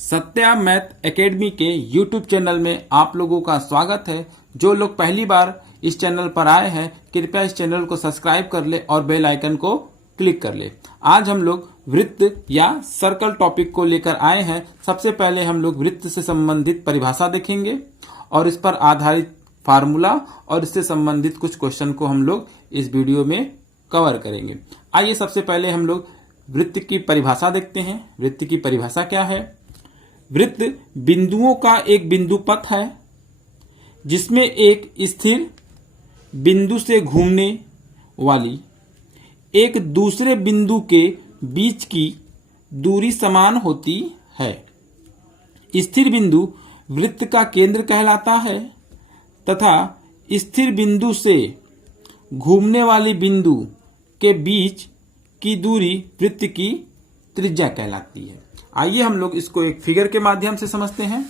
Satya math academy के YouTube channel में आप लोगों का स्वागत है। जो लोग पहली बार इस चैनल पर आए हैं कृपया इस चैनल को सब्सक्राइब कर ले और बेल आइकन को क्लिक कर ले। आज हम लोग वृत्त या सर्कल टॉपिक को लेकर आए हैं। सबसे पहले हम लोग वृत्त से संबंधित परिभाषा देखेंगे और इस पर आधारित फार्मूला और इससे संबंधित कुछ क्वेश्चन को हम लोग इस वीडियो में कवर करेंगे। आइए सबसे पहले हम लोग वृत्त की परिभाषा देखते हैं। वृत्त की परिभाषा क्या है? वृत्त बिंदुओं का एक बिंदु पथ है जिसमें एक स्थिर बिंदु से घूमने वाली एक दूसरे बिंदु के बीच की दूरी समान होती है। स्थिर बिंदु वृत्त का केंद्र कहलाता है तथा स्थिर बिंदु से घूमने वाली बिंदु के बीच की दूरी वृत्त की त्रिज्या कहलाती है। आइए हम लोग इसको एक फिगर के माध्यम से समझते हैं।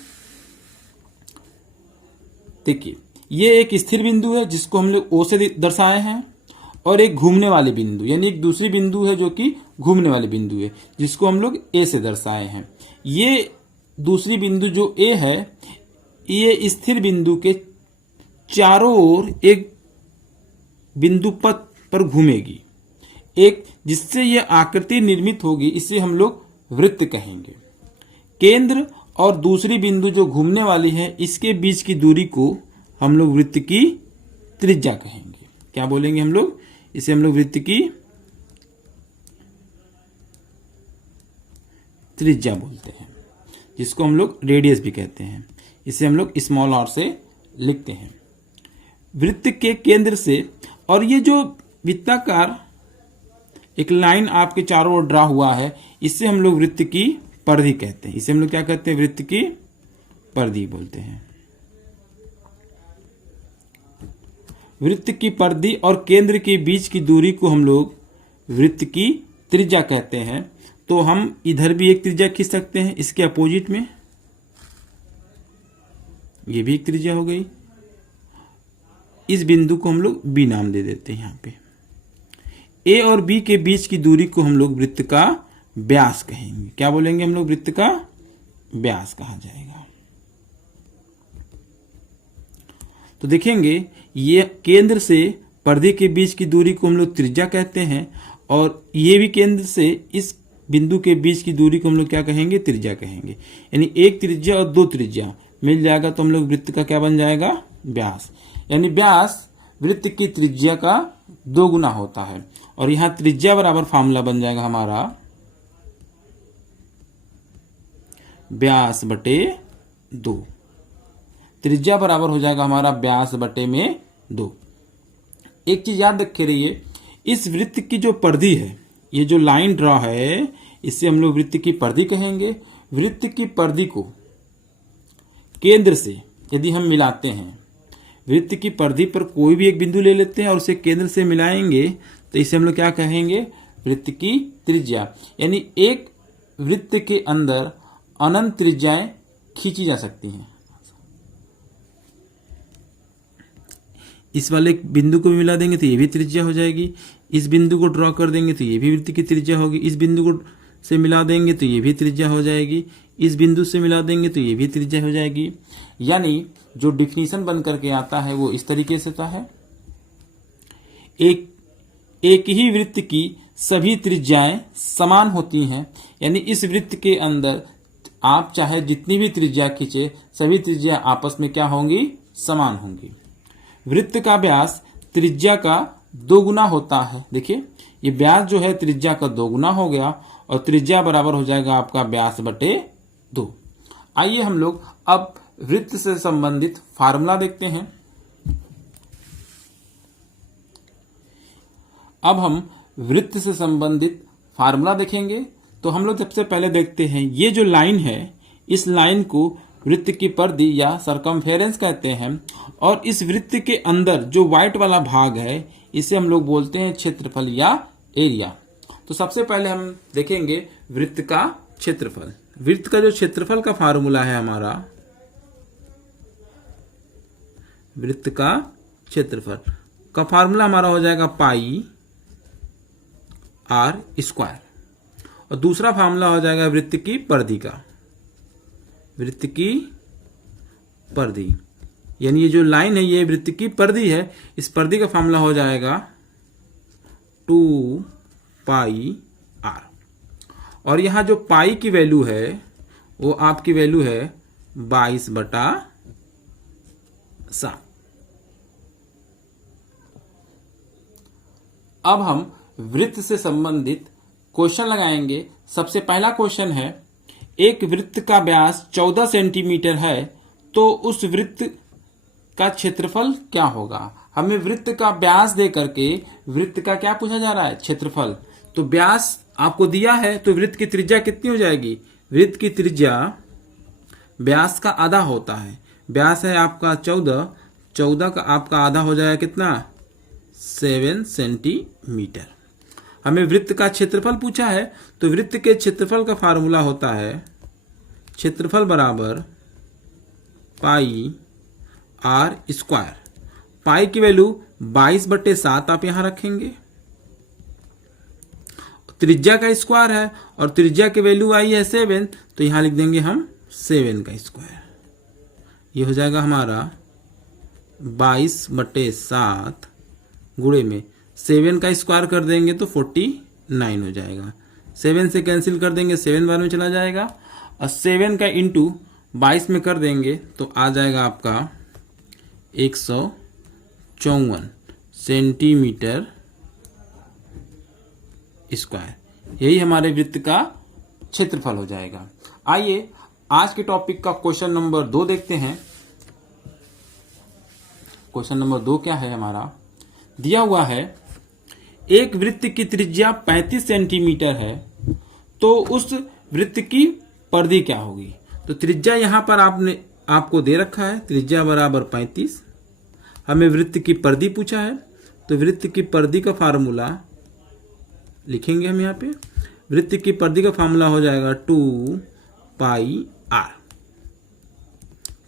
देखिए, ये एक स्थिर बिंदु है जिसको हम लोग O से दर्शाए हैं और एक घूमने वाली बिंदु यानी एक दूसरी बिंदु है जो कि घूमने वाली बिंदु है जिसको हम लोग A से दर्शाए हैं। ये दूसरी बिंदु जो A है ये स्थिर बिंदु के चारों ओर एक बिंदु पथ पर घूमेगी, एक जिससे यह आकृति निर्मित होगी। इसे हम लोग वृत्त कहेंगे। केंद्र और दूसरी बिंदु जो घूमने वाली है इसके बीच की दूरी को हम लोग वृत्त की त्रिज्या कहेंगे। क्या बोलेंगे हम लोग? इसे हम लोग वृत्त की त्रिज्या बोलते हैं, जिसको हम लोग रेडियस भी कहते हैं। इसे हम लोग स्मॉल आर से लिखते हैं। वृत्त के केंद्र से, और ये जो वृत्ताकार एक लाइन आपके चारों ओर ड्रा हुआ है इससे हम लोग वृत्त की परिधि कहते हैं। इसे हम लोग क्या कहते हैं? वृत्त की परिधि बोलते हैं। वृत्त की परिधि और केंद्र के बीच की दूरी को हम लोग वृत्त की त्रिज्या कहते हैं। तो हम इधर भी एक त्रिज्या खींच सकते हैं, इसके अपोजिट में ये भी एक त्रिज्या हो गई। इस बिंदु को हम लोग बी नाम दे देते हैं। यहां पे ए और बी के बीच की दूरी को हम लोग वृत्त का व्यास कहेंगे। क्या बोलेंगे हम लोग? वृत्त का व्यास कहा जाएगा। तो देखेंगे ये केंद्र से परिधि के बीच की दूरी को हम लोग त्रिज्या कहते हैं और ये भी केंद्र से इस बिंदु के बीच की दूरी को हम लोग क्या कहेंगे? त्रिज्या कहेंगे। यानी एक त्रिज्या और दो त्रिज्या मिल जाएगा तो हम लोग वृत्त का क्या बन जाएगा? व्यास। यानी व्यास वृत्त की त्रिज्या का 2 गुना होता है और यहां त्रिज्या बराबर फार्मूला बन जाएगा हमारा व्यास बटे 2। त्रिज्या बराबर हो जाएगा हमारा व्यास बटे में 2। एक चीज याद रखे रहिए, इस वृत्त की जो परिधि है, ये जो लाइन ड्रॉ है इससे हम लोग वृत्त की परिधि कहेंगे। वृत्त की परिधि को केंद्र से यदि हम मिलाते हैं, वृत्त की परिधि पर कोई भी एक बिंदु ले लेते हैं और उसे केंद्र से मिलाएंगे तो इसे हम लोग क्या कहेंगे? वृत्त की त्रिज्या। यानी एक वृत्त के अंदर अनंत त्रिज्याएं खींची जा सकती हैं। इस वाले बिंदु को भी मिला देंगे तो ये भी त्रिज्या हो जाएगी। इस बिंदु को ड्रॉ कर देंगे तो ये भी वृत्त की त्रिज्या होगी। इस बिंदु को से मिला देंगे तो ये भी त्रिज्या हो जाएगी। इस बिंदु से मिला देंगे तो ये भी त्रिज्या हो जाएगी। यानी जो डिफिनीशन बन करके आता है वो इस तरीके से आता है, एक ही वृत्त की सभी त्रिज्याएं समान होती हैं। यानी इस वृत्त के अंदर आप चाहे जितनी भी त्रिज्या खींचे सभी त्रिज्या आपस में क्या होंगी? समान होंगी। वृत्त का व्यास त्रिज्या का 2 गुना होता है। देखिए ये व्यास जो है त्रिज्या का 2 गुना हो गया और त्रिज्या बराबर हो जाएगा आपका व्यास बटे 2। आइए हम लोग अब वृत्त से संबंधित फार्मूला देखते हैं। अब हम वृत्त से संबंधित फार्मूला देखेंगे तो हम लोग सबसे पहले देखते हैं ये जो लाइन है इस लाइन को वृत्त की परिधि या सरकमफेरेंस कहते हैं और इस वृत्त के अंदर जो व्हाइट वाला भाग है इसे हम लोग बोलते हैं क्षेत्रफल या एरिया। तो सबसे पहले हम देखेंगे वृत्त का क्षेत्रफल। वृत्त का जो क्षेत्रफल का फार्मूला है हमारा, वृत्त का क्षेत्रफल का फार्मूला हमारा हो जाएगा पाई r² और दूसरा फार्मूला हो जाएगा वृत्त की परिधि का। वृत्त की परिधि, यानी ये जो लाइन है ये वृत्त की परिधि है। इस परिधि का फॉर्मूला हो जाएगा 2 पाई आर। और यहाँ जो पाई की वैल्यू है वो आपकी वैल्यू है 22/7। अब हम वृत्त से संबंधित क्वेश्चन लगाएंगे। सबसे पहला क्वेश्चन है, एक वृत्त का व्यास 14 सेंटीमीटर है तो उस वृत्त का क्षेत्रफल क्या होगा। हमें वृत्त का व्यास दे करके वृत्त का क्या पूछा जा रहा है, क्षेत्रफल। तो व्यास आपको दिया है तो वृत्त की त्रिज्या कितनी हो जाएगी, वृत्त की त्रिज्या व्यास का आधा होता है। व्यास है आपका 14 का आपका आधा हो जाएगा कितना, 7 सेंटीमीटर। हमें वृत्त का क्षेत्रफल पूछा है तो वृत्त के क्षेत्रफल का फार्मूला होता है क्षेत्रफल बराबर पाई आर स्क्वायर। पाई की वैल्यू 22/7 आप यहां रखेंगे, त्रिज्या का स्क्वायर है और त्रिज्या की वैल्यू आई है 7, तो यहां लिख देंगे हम 7 का स्क्वायर। ये हो जाएगा हमारा 22/7 गुणे में 7 का स्क्वायर कर देंगे तो 49 हो जाएगा। 7 से कैंसिल कर देंगे, 7 बार में चला जाएगा और 7 का इंटू 22 में कर देंगे तो आ जाएगा आपका 154 सेंटीमीटर स्क्वायर। यही हमारे वृत्त का क्षेत्रफल हो जाएगा। आइए आज के टॉपिक का क्वेश्चन नंबर 2 देखते हैं। क्वेश्चन नंबर 2 क्या है हमारा, दिया हुआ है एक वृत्त की त्रिज्या 35 सेंटीमीटर है तो उस वृत्त की परिधि क्या होगी। तो त्रिज्या यहां पर आपको दे रखा है, त्रिज्या बराबर 35। हमें वृत्त की परिधि पूछा है तो वृत्त की परिधि का फार्मूला लिखेंगे हम यहाँ पे। वृत्त की परिधि का फार्मूला हो जाएगा 2 पाई आर।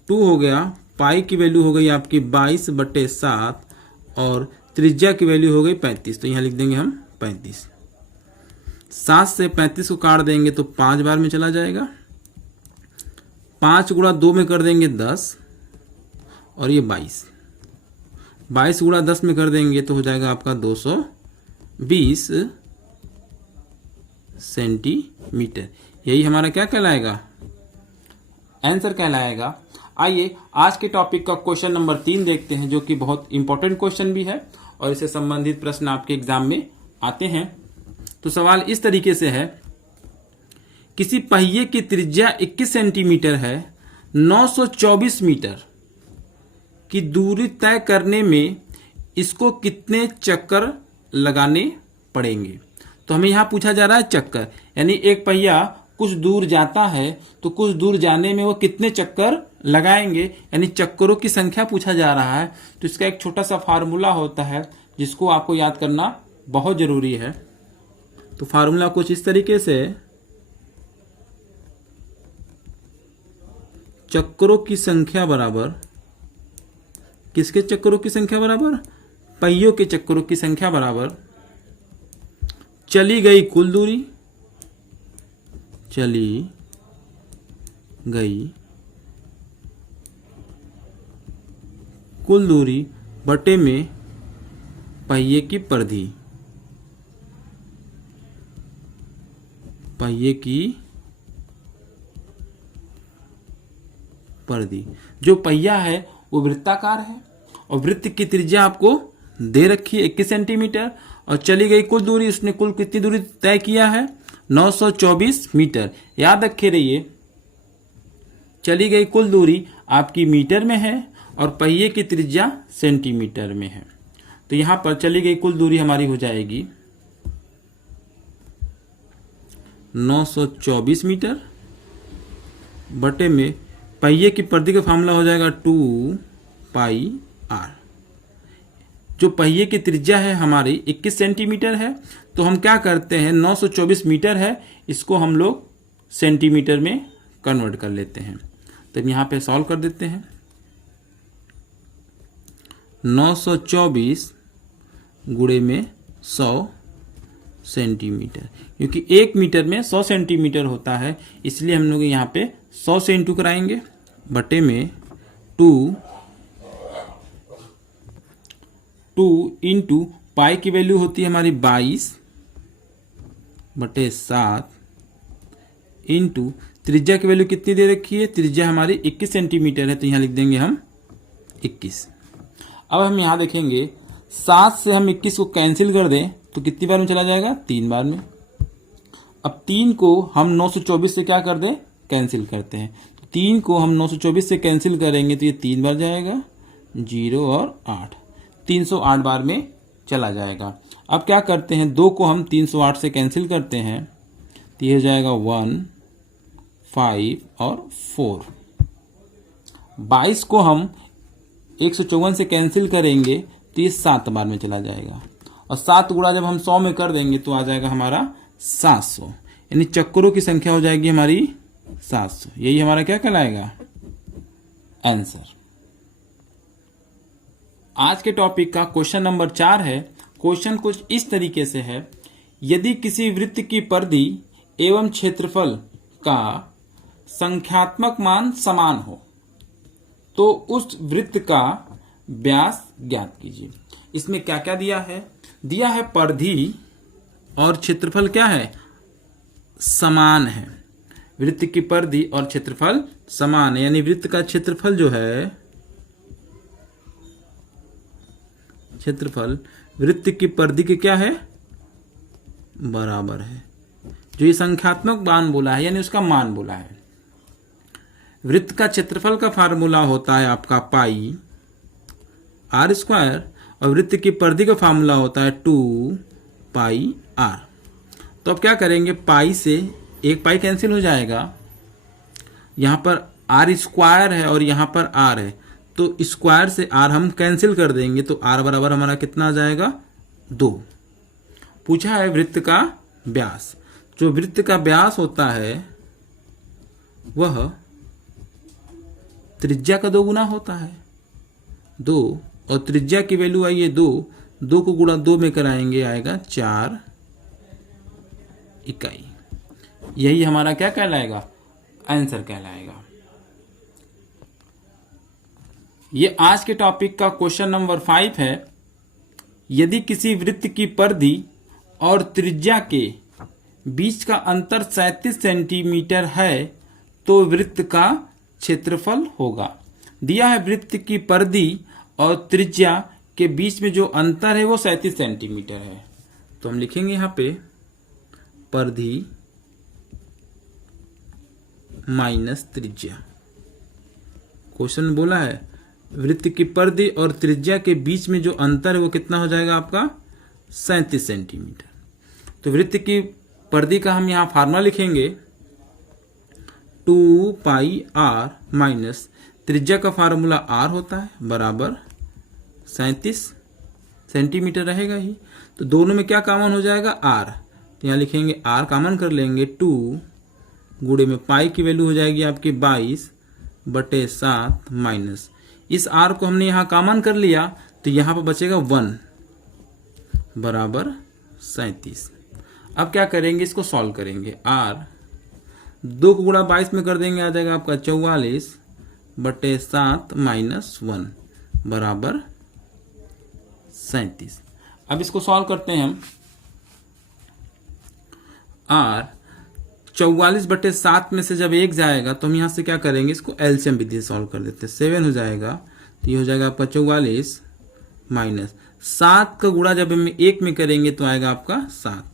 2 हो गया, पाई की वैल्यू हो गई आपकी 22/7 और त्रिज्या की वैल्यू हो गई 35, तो यहां लिख देंगे हम 35। 7 से 35 को काट देंगे तो 5 बार में चला जाएगा। 5 गुणा 2 में कर देंगे 10 और ये 22 गुणा 10 में कर देंगे तो हो जाएगा आपका 220 सेंटीमीटर। यही हमारा क्या कहलाएगा, आंसर कहलाएगा। आइए आज के टॉपिक का क्वेश्चन नंबर 3 देखते हैं, जो कि बहुत इंपॉर्टेंट क्वेश्चन भी है और इससे संबंधित प्रश्न आपके एग्जाम में आते हैं। तो सवाल इस तरीके से है, किसी पहिए की त्रिज्या 21 सेंटीमीटर है, 924 मीटर की दूरी तय करने में इसको कितने चक्कर लगाने पड़ेंगे। तो हमें यहां पूछा जा रहा है चक्कर, यानी एक पहिया कुछ दूर जाता है तो कुछ दूर जाने में वो कितने चक्कर लगाएंगे, यानी चक्करों की संख्या पूछा जा रहा है। तो इसका एक छोटा सा फार्मूला होता है जिसको आपको याद करना बहुत जरूरी है। तो फार्मूला कुछ इस तरीके से, चक्करों की संख्या बराबर, किसके चक्करों की संख्या बराबर, पहियों के चक्करों की संख्या बराबर चली गई कुल दूरी, चली गई कुल दूरी बटे में पहिए की परिधि, पहिए की परिधि। जो पहिया है वो वृत्ताकार है और वृत्त की त्रिज्या आपको दे रखी है 21 सेंटीमीटर और चली गई कुल दूरी, उसने कुल कितनी दूरी तय किया है, 924 मीटर। याद रखे रहिए, चली गई कुल दूरी आपकी मीटर में है और पहिए की त्रिज्या सेंटीमीटर में है। तो यहां पर चली गई कुल दूरी हमारी हो जाएगी 924 मीटर बटे में पहिए की परिधि का फार्मूला हो जाएगा 2 पाई आर। जो पहिए की त्रिज्या है हमारी 21 सेंटीमीटर है, तो हम क्या करते हैं, 924 मीटर है, इसको हम लोग सेंटीमीटर में कन्वर्ट कर लेते हैं। तो यहां पे सॉल्व कर देते हैं। 924 गुणे में 100 सेंटीमीटर, क्योंकि 1 मीटर में 100 सेंटीमीटर होता है, इसलिए हम लोग यहाँ पे 100 से इंटू कराएंगे, बटे में 2 इंटू पाई की वैल्यू होती है हमारी 22/7 इंटू त्रिज्या की वैल्यू कितनी दे रखी है, त्रिज्या हमारी 21 सेंटीमीटर है, तो यहाँ लिख देंगे हम 21। अब हम यहाँ देखेंगे 7 से हम 21 को कैंसिल कर दें तो कितनी बार में चला जाएगा, 3 बार में। अब 3 को हम 924 से क्या कर दें, कैंसिल करते हैं, तो 3 को हम 924 से कैंसिल करेंगे तो ये 3 बार जाएगा, 0 और 8, 308 बार में चला जाएगा। अब क्या करते हैं, 2 को हम 308 से कैंसिल करते हैं तो ये हो जाएगा 1, 5 और 4। 22 को हम 154 से कैंसिल करेंगे तो ये 7 बार में चला जाएगा, और 7 गुणा जब हम 100 में कर देंगे तो आ जाएगा हमारा 700, यानी चक्करों की संख्या हो जाएगी हमारी 700। यही हमारा क्या कहलाएगा, आंसर। आज के टॉपिक का क्वेश्चन नंबर 4 है। क्वेश्चन कुछ इस तरीके से है, यदि किसी वृत्त की परिधि एवं क्षेत्रफल का संख्यात्मक मान समान हो तो उस वृत्त का व्यास ज्ञात कीजिए। इसमें क्या क्या दिया है, दिया है परिधि और क्षेत्रफल क्या है, समान है। वृत्त की परिधि और क्षेत्रफल समान है, यानी वृत्त का क्षेत्रफल जो है, क्षेत्रफल वृत्त की परिधि के क्या है, बराबर है। जो ये संख्यात्मक मान बोला है यानी उसका मान बोला है। वृत्त का क्षेत्रफल का फार्मूला होता है आपका पाई r स्क्वायर, और वृत्त की परिधि का फार्मूला होता है 2 पाई r। तो अब क्या करेंगे, पाई से एक पाई कैंसिल हो जाएगा, यहां पर r स्क्वायर है और यहां पर r है, तो स्क्वायर से r हम कैंसिल कर देंगे तो r बराबर हमारा कितना आ जाएगा, 2। पूछा है वृत्त का व्यास। जो वृत्त का व्यास होता है वह त्रिज्या का 2 गुना होता है, 2, और त्रिज्या की वैल्यू आई है 2 को गुणा 2 में कराएंगे आएगा 4 इकाई। यही हमारा क्या कहलाएगा, आंसर कहलाएगा। ये आज के टॉपिक का क्वेश्चन नंबर 5 है। यदि किसी वृत्त की परिधि और त्रिज्या के बीच का अंतर 37 सेंटीमीटर है तो वृत्त का क्षेत्रफल होगा। दिया है वृत्त की परिधि और त्रिज्या के बीच में जो अंतर है वो 37 सेंटीमीटर है, तो हम लिखेंगे यहाँ पे परिधि माइनस त्रिज्या। क्वेश्चन बोला है वृत्त की परिधि और त्रिज्या के बीच में जो अंतर है वो कितना हो जाएगा आपका, 37 सेंटीमीटर। तो वृत्त की परिधि का हम यहाँ फार्मूला लिखेंगे 2 पाई r माइनस त्रिज्या का फार्मूला r होता है बराबर 37 सेंटीमीटर रहेगा ही, तो दोनों में क्या कॉमन हो जाएगा, r। तो यहाँ लिखेंगे r कॉमन कर लेंगे, 2 गुणे में पाई की वैल्यू हो जाएगी आपकी 22/7 माइनस इस r को हमने यहाँ कॉमन कर लिया तो यहाँ पर बचेगा 1 बराबर 37। अब क्या करेंगे, इसको सॉल्व करेंगे। r 2 को गुणा 22 में कर देंगे, आ जाएगा आपका 44/7 माइनस 1 बराबर 37। अब इसको सॉल्व करते हैं हम। r 44/7 में से जब 1 जाएगा तो हम यहां से क्या करेंगे, इसको एलसीएम विधि से सॉल्व कर देते हैं। 7 हो जाएगा तो ये हो जाएगा आपका 44 माइनस 7 का गुणा जब हम 1 में करेंगे तो आएगा आपका 7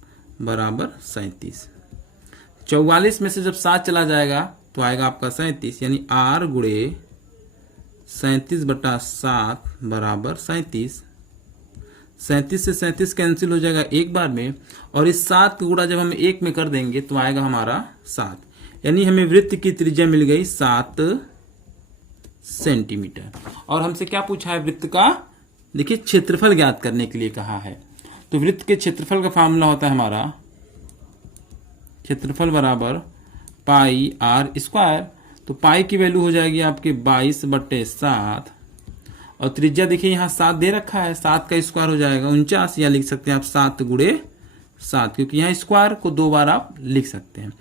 बराबर 37। 44 में से जब 7 चला जाएगा तो आएगा आपका 37, यानी r गुणे 37/7 बराबर 37। 37 से 37 कैंसिल हो जाएगा एक बार में, और इस 7 का गुणा जब हम 1 में कर देंगे तो आएगा हमारा 7, यानी हमें वृत्त की त्रिज्या मिल गई 7 सेंटीमीटर। और हमसे क्या पूछा है, वृत्त का देखिए क्षेत्रफल ज्ञात करने के लिए कहा है। तो वृत्त के क्षेत्रफल का फार्मूला होता है हमारा क्षेत्रफल बराबर पाई r स्क्वायर। तो पाई की वैल्यू हो जाएगी आपकी 22/7, और त्रिज्या देखिए यहाँ 7 दे रखा है, 7 का स्क्वायर हो जाएगा 49, या लिख सकते हैं आप 7 गुणे 7, क्योंकि यहाँ स्क्वायर को 2 बार आप लिख सकते हैं।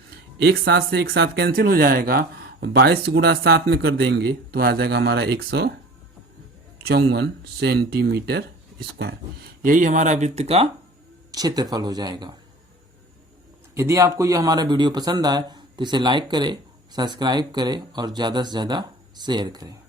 एक 7 से एक 7 कैंसिल हो जाएगा, 22 गुणा 7 में कर देंगे तो आ जाएगा हमारा 154 सेंटीमीटर स्क्वायर। यही हमारा वृत्त का क्षेत्रफल हो जाएगा। यदि आपको यह हमारा वीडियो पसंद आए तो इसे लाइक करें, सब्सक्राइब करें और ज़्यादा से ज़्यादा शेयर करें।